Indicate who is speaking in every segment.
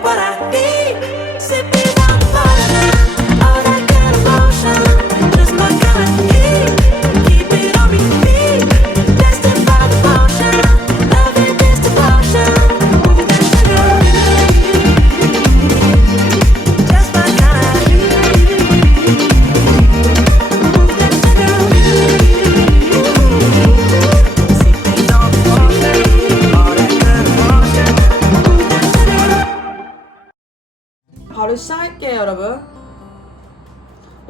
Speaker 1: parar.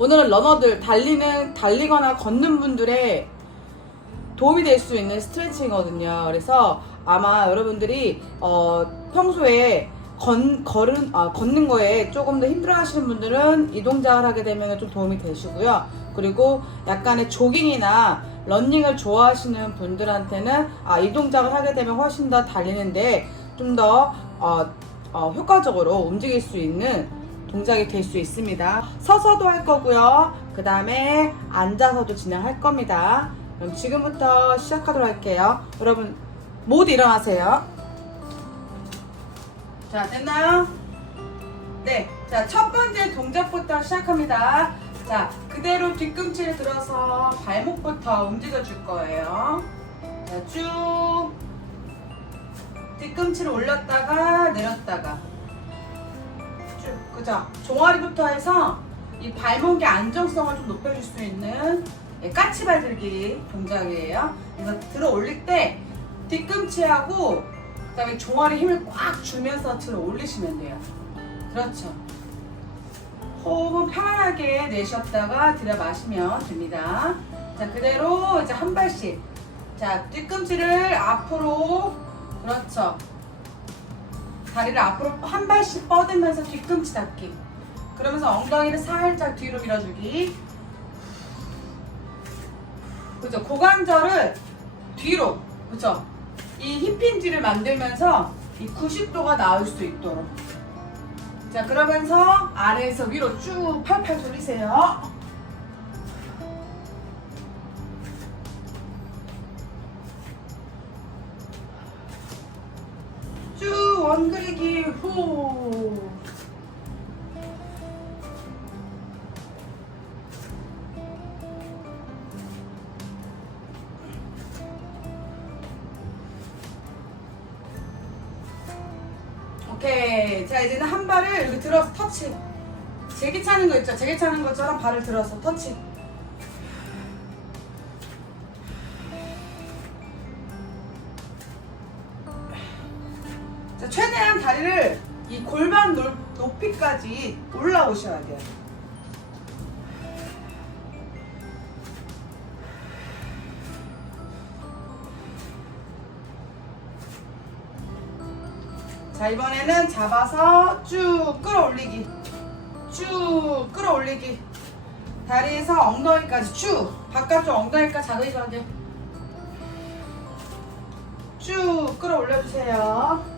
Speaker 1: 오늘은 러너들, 달리는, 달리거나 걷는 분들의 도움이 될 수 있는 스트레칭이거든요. 그래서 아마 여러분들이, 어, 평소에 건, 걸은, 아, 걷는 거에 조금 더 힘들어 하시는 분들은 이 동작을 하게 되면 좀 도움이 되시고요. 그리고 약간의 조깅이나 런닝을 좋아하시는 분들한테는 아, 이 동작을 하게 되면 훨씬 더 달리는데 좀 더, 어, 어, 효과적으로 움직일 수 있는 동작이 될 수 있습니다. 서서도 할 거고요. 그 다음에 앉아서도 진행할 겁니다. 그럼 지금부터 시작하도록 할게요. 여러분 모두 일어나세요. 자 됐나요? 네. 자 첫 번째 동작부터 시작합니다. 자 그대로 뒤꿈치를 들어서 발목부터 움직여 줄 거예요. 자 쭉. 뒤꿈치를 올렸다가 내렸다가 쭉 그죠? 종아리부터 해서 이 발목의 안정성을 좀 높여줄 수 있는 예, 까치발 들기 동작이에요. 그래서 들어 올릴 때 뒤꿈치하고 그다음에 종아리 힘을 꽉 주면서 들어 올리시면 돼요. 그렇죠? 호흡은 편안하게 내쉬었다가 들여 마시면 됩니다. 자 그대로 이제 한 발씩. 자 뒤꿈치를 앞으로. 그렇죠. 다리를 앞으로 한 발씩 뻗으면서 뒤꿈치 닫기. 그러면서 엉덩이를 살짝 뒤로 밀어주기. 그죠. 고관절을 뒤로. 그죠. 이 힙힌 뒤를 만들면서 이 90도가 나올 수 있도록. 자, 그러면서 아래에서 위로 쭉 팔팔 돌리세요. 원 그리기 후. 오케이. 자, 이제는 한 발을 여기 들어서 터치. 제기 차는 거 있죠? 제기 차는 것처럼 발을 들어서 터치. 최대한 다리를 이 골반 높- 높이까지 올라오셔야 돼요. 자, 이번에는 잡아서 쭉 끌어올리기. 쭉 끌어올리기. 다리에서 엉덩이까지 쭉. 바깥쪽 엉덩이까지 자글자글. 쭉 끌어올려주세요.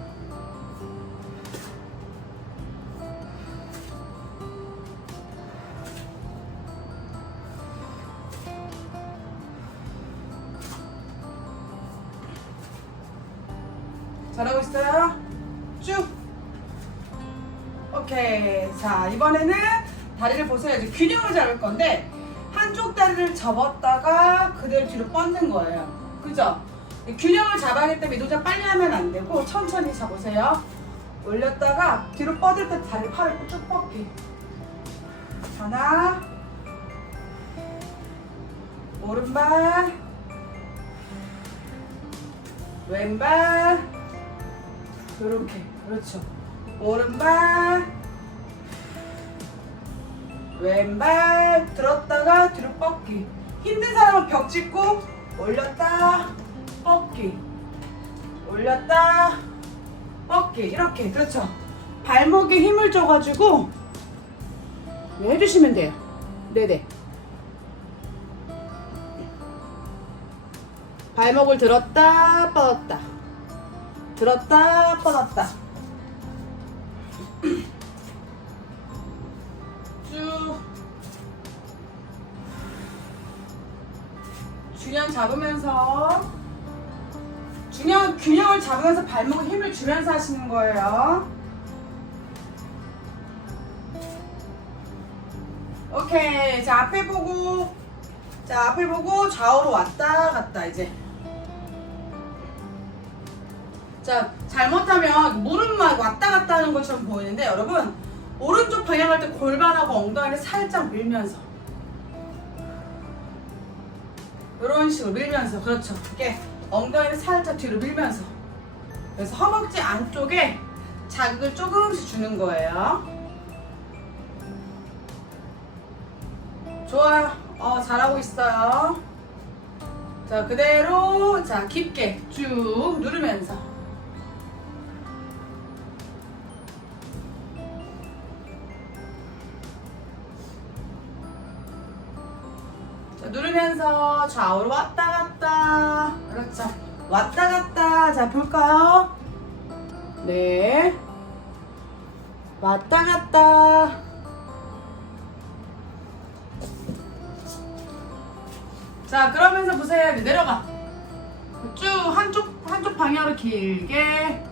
Speaker 1: 잘하고 있어요? 쭉. 오케이. 자, 이번에는 다리를 보세요. 균형을 잡을 건데, 한쪽 다리를 접었다가 그대로 뒤로 뻗는 거예요. 그죠? 이 균형을 잡아야 때문에 이 동작 빨리 하면 안 되고, 천천히 잡으세요. 올렸다가 뒤로 뻗을 때 다리 팔을 쭉 뻗기. 하나. 오른발. 왼발. 요렇게 그렇죠. 오른발. 왼발 들었다가 뒤로 뻗기. 힘든 사람은 벽 짚고 올렸다 뻗기. 올렸다 뻗기. 이렇게 그렇죠. 발목에 힘을 줘가지고 해주시면 돼요? 네네. 발목을 들었다 뻗었다 들었다 뻗었다. 쭉. 균형 잡으면서. 균형, 균형을 잡으면서 발목에 힘을 주면서 하시는 거예요. 오케이. 자 앞에 보고 자 앞에 보고 좌우로 왔다 갔다 이제. 자, 잘못하면 무릎만 왔다 갔다 하는 것처럼 보이는데 여러분 오른쪽 방향 할 때 골반하고 엉덩이를 살짝 밀면서 이런 식으로 밀면서 그렇죠. 이렇게 엉덩이를 살짝 뒤로 밀면서 그래서 허벅지 안쪽에 자극을 조금씩 주는 거예요. 좋아요. 어, 잘하고 있어요. 자, 그대로, 자, 깊게 쭉 누르면서. 누르면서 좌우로 왔다 갔다. 그렇죠. 왔다 갔다. 자, 볼까요? 네. 왔다 갔다. 자, 그러면서 보세요. 내려가. 쭉 한쪽 한쪽 방향으로 길게.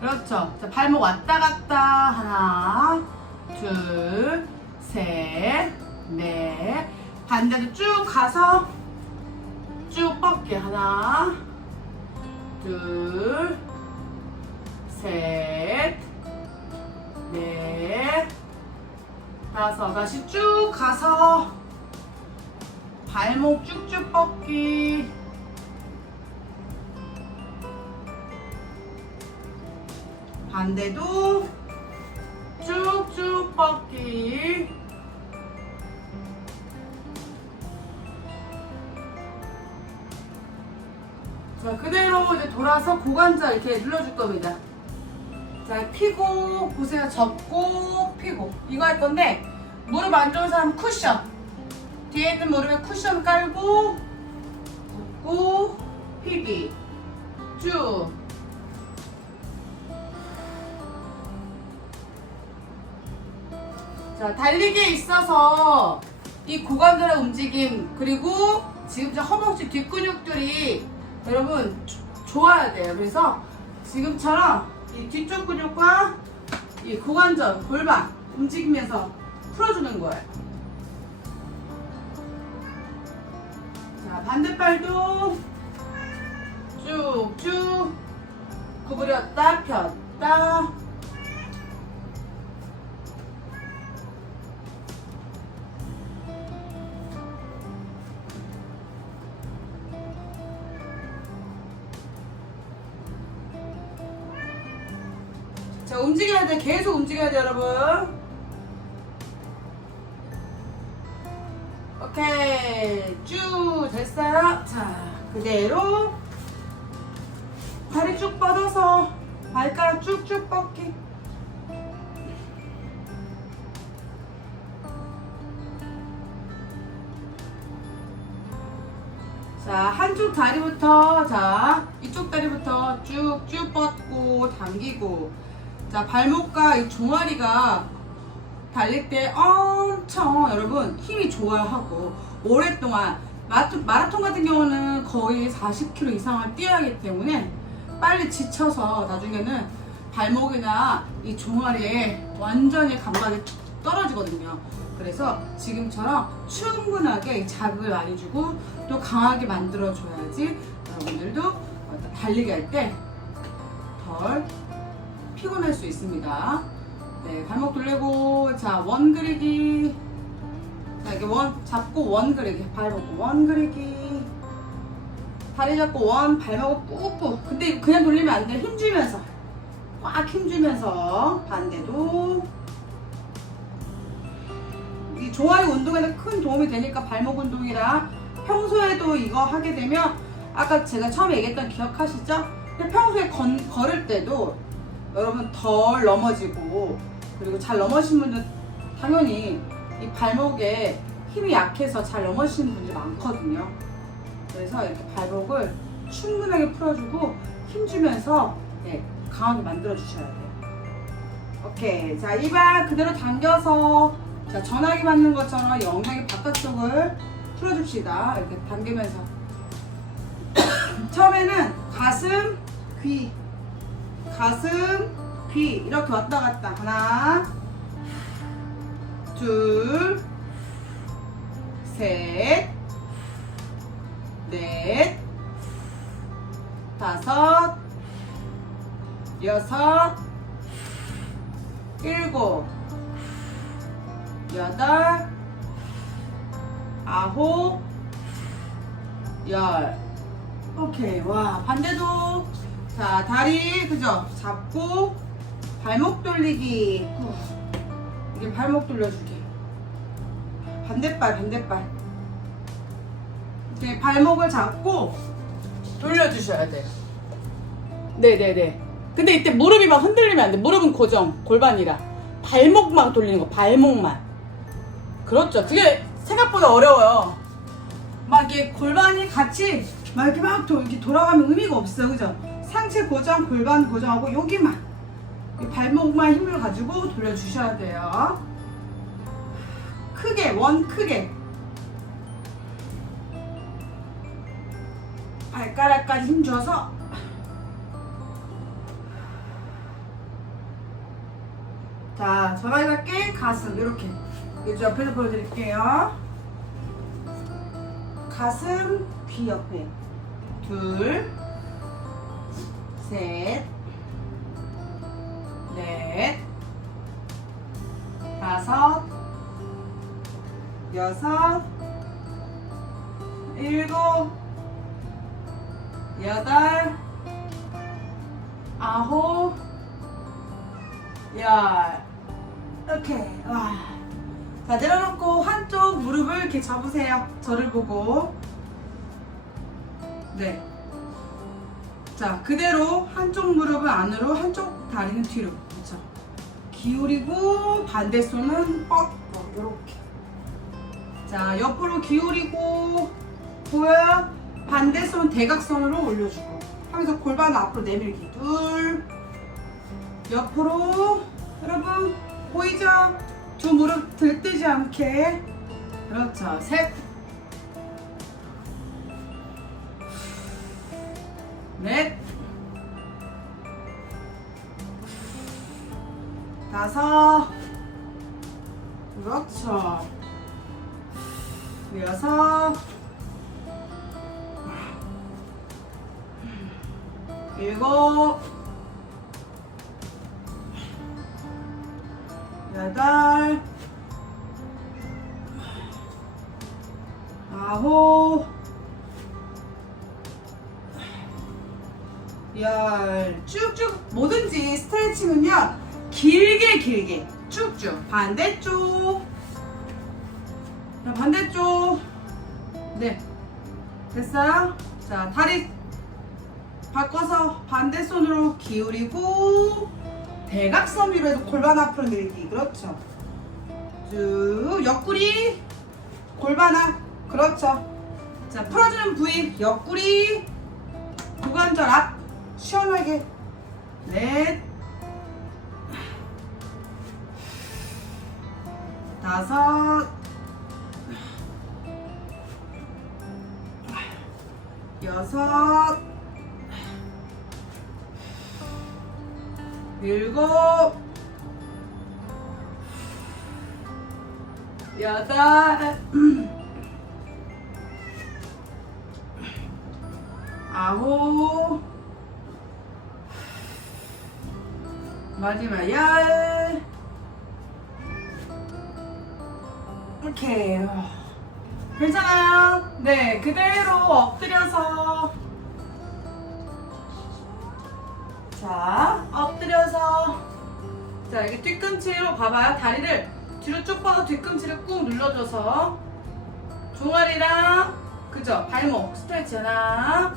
Speaker 1: 그렇죠. 자, 발목 왔다 갔다. 하나, 둘, 셋, 넷. 반대로 쭉 가서 쭉 뻗게. 하나, 둘, 셋, 넷, 다섯. 다시 쭉 가서 발목 쭉쭉 뻗기. 반대도 쭉쭉 뻗기. 그대로 이제 돌아서 고관절 이렇게 눌러줄 겁니다. 자, 피고, 보세요. 접고, 피고. 이거 할 건데, 무릎 안 좋은 사람 쿠션. 뒤에 있는 무릎에 쿠션 깔고 굽고 피기 쭉 자, 달리기에 있어서 이 고관절의 움직임 그리고 지금 저 허벅지 뒷근육들이 여러분 조- 좋아야 돼요. 그래서 지금처럼 이 뒤쪽 근육과 이 고관절, 골반 움직이면서 풀어주는 거예요. 자, 반대발도 쭉쭉 구부렸다 폈다 움직여야 돼. 계속 움직여야 돼 여러분. 오케이. 쭉 됐어요? 자 그대로. 다리 쭉 뻗어서 발가락 쭉쭉 뻗기. 자 한쪽 다리부터 자 이쪽 다리부터 쭉쭉 뻗고 당기고 자 발목과 이 종아리가 달릴 때 엄청 여러분 힘이 좋아야 하고 오랫동안 마라톤, 마라톤 같은 경우는 거의 40km 이상을 뛰어야 하기 때문에 빨리 지쳐서 나중에는 발목이나 이 종아리에 완전히 감각이 떨어지거든요. 그래서 지금처럼 충분하게 자극을 많이 주고 또 강하게 만들어줘야지 여러분들도 달리기 할 때 덜 피곤할 수 있습니다. 네, 발목 돌리고, 자, 원 그리기. 자, 이렇게 원, 잡고 원 그리기. 발목 원 그리기. 다리 잡고 원, 발목을 꾹꾹. 근데 그냥 돌리면 안 돼. 힘주면서. 꽉 힘주면서. 반대도. 이 종아리 운동에는 큰 도움이 되니까 발목 운동이라 평소에도 이거 하게 되면 아까 제가 처음에 얘기했던 기억하시죠? 평소에 건, 걸을 때도 여러분 덜 넘어지고 그리고 잘 넘어지신 분들 당연히 이 발목에 힘이 약해서 잘 넘어지시는 분들이 많거든요. 그래서 이렇게 발목을 충분하게 풀어주고 힘주면서 네, 강하게 만들어 주셔야 돼요. 오케이. 자, 이발 그대로 당겨서 자, 전화기 받는 것처럼 이 엉덩이 바깥쪽을 풀어줍시다. 이렇게 당기면서. 처음에는 가슴, 귀, 가슴, 귀 이렇게 왔다 갔다 하나, 둘, 셋, 넷, 다섯, 여섯, 일곱, 여덟, 아홉, 열. 오케이. 와, 반대도. 자, 다리, 그죠? 잡고, 발목 돌리기. 후. 이게 발목 돌려주기. 반대발, 반대발. 이렇게 발목을 잡고, 돌려주셔야 돼요. 네네네. 근데 이때 무릎이 막 흔들리면 안 돼. 무릎은 고정, 골반이라. 발목만 돌리는 거, 발목만. 그렇죠. 그게 생각보다 어려워요. 막 이게 골반이 같이 막 이렇게 막 도, 이렇게 돌아가면 의미가 없어요. 그죠? 상체 고정, 골반 고정하고 여기만. 이 발목만 힘을 가지고 돌려주셔야 돼요. 크게, 원 크게. 발가락까지 힘 줘서 자, 전화기 갈게 가슴 이렇게 이제 옆에서 보여드릴게요. 가슴 귀 옆에 둘, 셋, 넷, 다섯, 여섯, 일곱, 여덟, 아홉, 열. 오케이. 와. 자, 내려놓고 한쪽 무릎을 이렇게 잡으세요. 저를 보고. 네. 자, 그대로 한쪽 무릎은 안으로, 한쪽 다리는 뒤로. 그렇죠. 기울이고 반대 손은 뻗고 이렇게. 자, 옆으로 기울이고 보여요? 반대 손 대각선으로 올려주고 하면서 골반 앞으로 내밀기. 둘. 옆으로 여러분 보이죠? 두 무릎 들뜨지 않게 그렇죠 셋 넷, 다섯, 그렇죠. 여섯, 일곱, 여덟, 길게. 쭉쭉. 반대쪽. 자 반대쪽. 네. 됐어요? 자 다리 바꿔서 반대 손으로 기울이고 대각선 위로 해서 골반 앞으로 내리기. 그렇죠? 쭉. 옆구리. 골반 앞. 그렇죠? 자 풀어주는 부위. 옆구리. 고관절 앞. 시원하게. 넷 다섯 여섯. 일곱. 여덟. 아홉. 마지막 열 이렇게 괜찮아요? 네 그대로 엎드려서. 자 엎드려서. 자 이게 뒤꿈치로 봐봐요. 다리를 뒤로 쭉 뻗어 뒤꿈치를 꾹 눌러줘서. 종아리랑 그죠? 발목 스트레치 하나.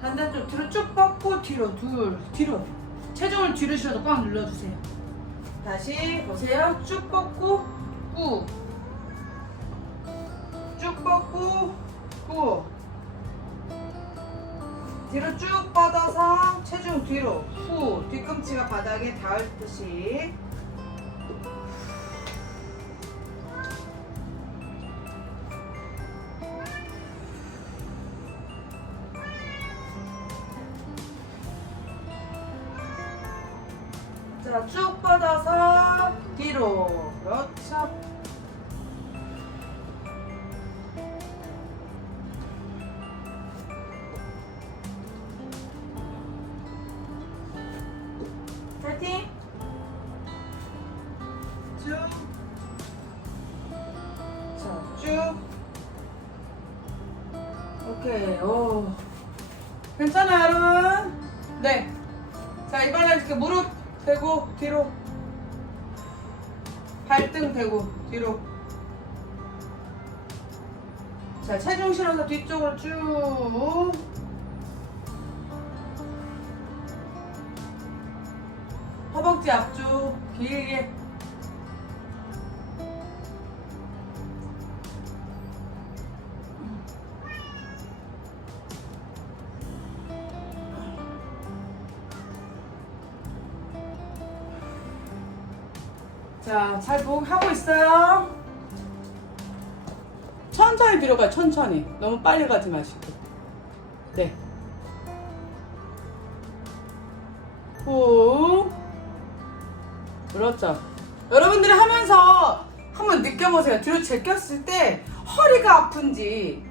Speaker 1: 반대쪽 뒤로 쭉 뻗고 뒤로 둘 뒤로. 체중을 뒤로 실어도 꽉 눌러주세요. 다시 보세요. 쭉 뻗고 꾹 쭉 뻗고 꾹 뒤로 쭉 뻗어서 체중 뒤로 후. 뒤꿈치가 바닥에 닿을 듯이 오케이, 오. 괜찮아요, 여러분? 네. 자, 이번에 이렇게 무릎 대고, 뒤로. 발등 대고, 뒤로. 자, 체중 실어서 뒤쪽으로 쭉. 허벅지 앞쪽 길게 자, 잘 보고 하고 있어요. 천천히 가요, 천천히. 너무 빨리 가지 마시고. 네. 후. 그렇죠. 여러분들이 하면서 한번 느껴보세요. 뒤로 제꼈을 때 허리가 아픈지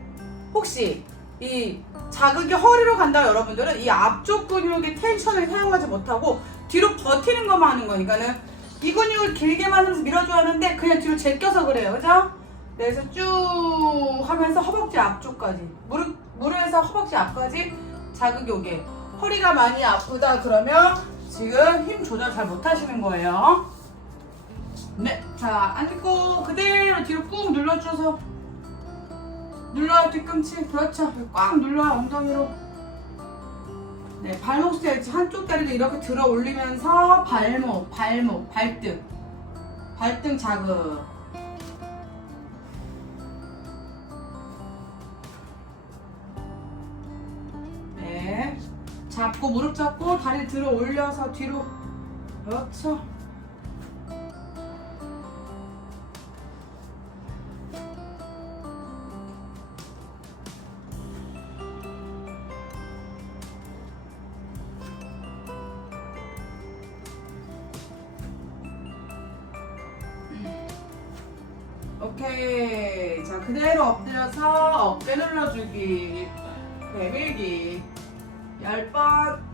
Speaker 1: 혹시 이 자극이 허리로 간다 여러분들은 이 앞쪽 근육의 텐션을 사용하지 못하고 뒤로 버티는 것만 하는 거니까는 이 근육을 길게 만들어서 밀어줘야 하는데 그냥 뒤로 제껴서 그래요. 그죠? 네, 그래서 쭉 하면서 허벅지 앞쪽까지 무릎, 무릎에서 허벅지 앞까지 자극이 오게 허리가 많이 아프다 그러면 지금 힘 조절 잘 못하시는 거예요. 네, 자 앉고 그대로 뒤로 꾹 눌러줘서 눌러요 뒤꿈치 그렇죠 꽉 눌러요 엉덩이로 네 발목 스트레치 한쪽 다리도 이렇게 들어 올리면서 발목 발목 발등. 발등 자극. 네. 잡고 무릎 잡고 다리 들어 올려서 뒤로. 그렇죠 오케이. 자, 그대로 엎드려서 어깨 눌러주기. 배밀기. 10번.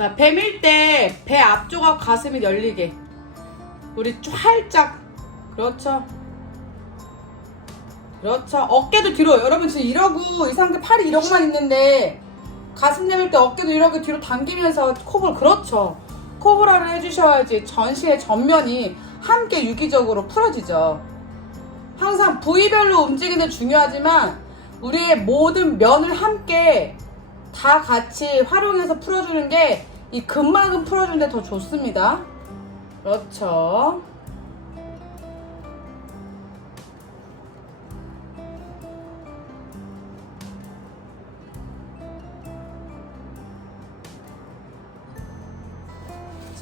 Speaker 1: 자, 뱀일 때배 앞쪽하고 가슴이 열리게. 우리 살짝. 그렇죠. 그렇죠. 어깨도 뒤로. 여러분 지금 이러고 이 상태 팔이 이러고만 있는데 가슴 내밀 때 어깨도 이렇게 뒤로 당기면서 코볼 그렇죠. 코브라를 해주셔야지 전시의 전면이 함께 유기적으로 풀어지죠. 항상 부위별로 움직이는 게 중요하지만 우리의 모든 면을 함께 다 같이 활용해서 풀어주는 게 이 근막은 풀어주는 데 더 좋습니다. 그렇죠.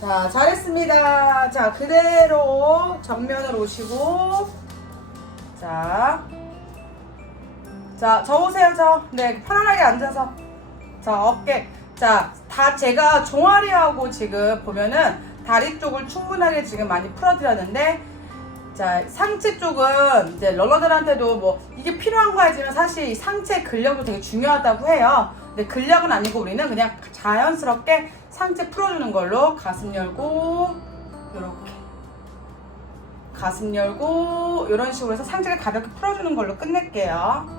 Speaker 1: 자, 잘했습니다. 자, 그대로 정면으로 오시고. 자. 자, 저 오세요, 저. 네, 편안하게 앉아서. 자, 어깨. 자, 다 제가 종아리하고 지금 보면은 다리 쪽을 충분하게 지금 많이 풀어드렸는데, 자, 상체 쪽은 이제 러너들한테도 뭐 이게 필요한 거야지만 사실 이 상체 근력도 되게 중요하다고 해요. 근데 근력은 아니고 우리는 그냥 자연스럽게 상체 풀어주는 걸로 가슴 열고, 이렇게. 가슴 열고, 이런 식으로 해서 상체를 가볍게 풀어주는 걸로 끝낼게요.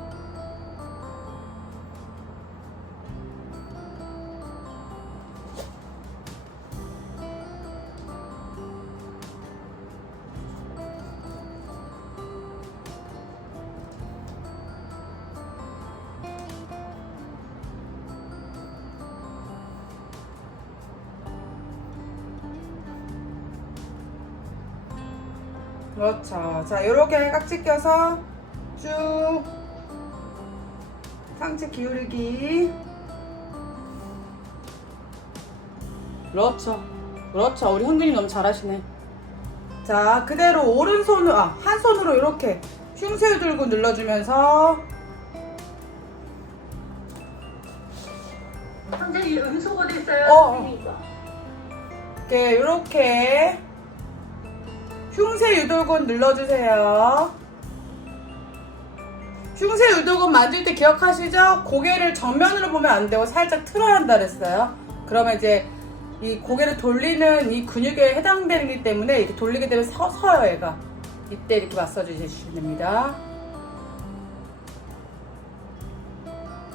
Speaker 1: 그렇죠. 자, 이렇게 깍지 껴서 쭉 상체 기울이기. 그렇죠. 그렇죠. 우리 현근이 너무 잘하시네. 자, 그대로 오른손으로, 아, 한 손으로 이렇게 흉쇄 들고 눌러주면서
Speaker 2: 선생님 음소거 됐어요.
Speaker 1: 어.
Speaker 2: 이거.
Speaker 1: 이렇게, 이렇게 흉쇄 유돌근 눌러주세요. 흉쇄 유돌근 만질 때 기억하시죠? 고개를 정면으로 보면 안 되고 살짝 틀어야 한다 그랬어요. 그러면 이제 이 고개를 돌리는 이 근육에 해당되기 때문에 이렇게 돌리게 되면 서, 서요 얘가. 이때 이렇게 마사지 해주시면 됩니다.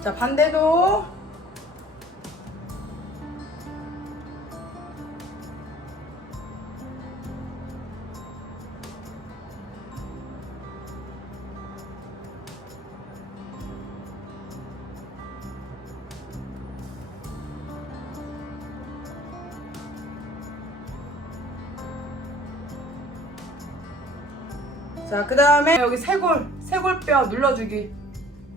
Speaker 1: 자 반대도 자, 그 다음에 여기 쇄골, 쇄골뼈 눌러주기.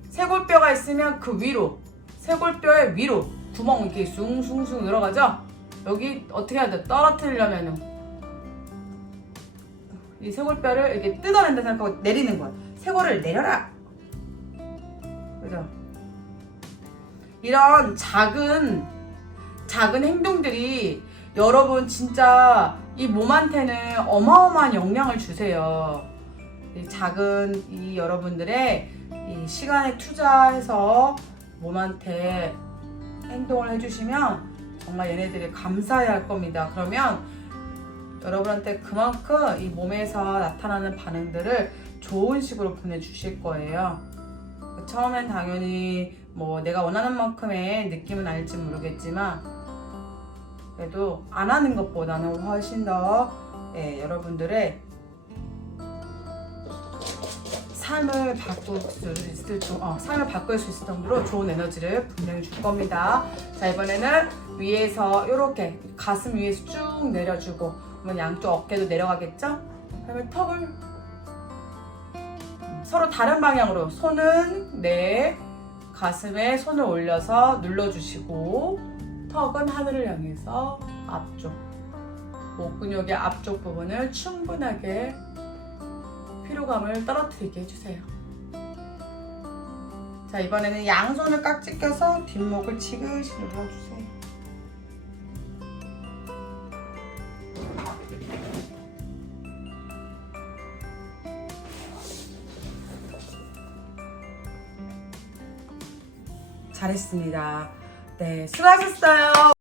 Speaker 1: 쇄골뼈가 있으면 그 위로, 쇄골뼈의 위로 구멍 이렇게 숭숭숭 늘어가죠? 여기 어떻게 해야 돼? 떨어뜨리려면은 이 쇄골뼈를 이렇게 뜯어낸다 생각하고 내리는 거야. 쇄골을 내려라. 그죠? 이런 작은 작은 행동들이 여러분 진짜 이 몸한테는 어마어마한 영향을 주세요. 이 작은 이 여러분들의 이 시간에 투자해서 몸한테 행동을 해주시면 정말 얘네들이 감사해야 할 겁니다. 그러면 여러분한테 그만큼 이 몸에서 나타나는 반응들을 좋은 식으로 보내주실 거예요. 처음엔 당연히 뭐 내가 원하는 만큼의 느낌은 아닐지 모르겠지만 그래도 안 하는 것보다는 훨씬 더 예, 여러분들의 삶을 바꿀 수 있을 정, 어, 삶을 바꿀 수 있을 정도로 좋은 에너지를 분명히 줄 겁니다. 자 이번에는 위에서 이렇게 가슴 위에서 쭉 내려주고 그러면 양쪽 어깨도 내려가겠죠? 그러면 턱을 음, 서로 다른 방향으로 손은 내 가슴에 손을 올려서 눌러주시고 턱은 하늘을 향해서 앞쪽 목 근육의 앞쪽 부분을 충분하게 피로감을 떨어뜨리게 해주세요. 자 이번에는 양손을 깍지 껴서 뒷목을 지그시 눌러주세요. 잘했습니다. 네, 수고하셨어요.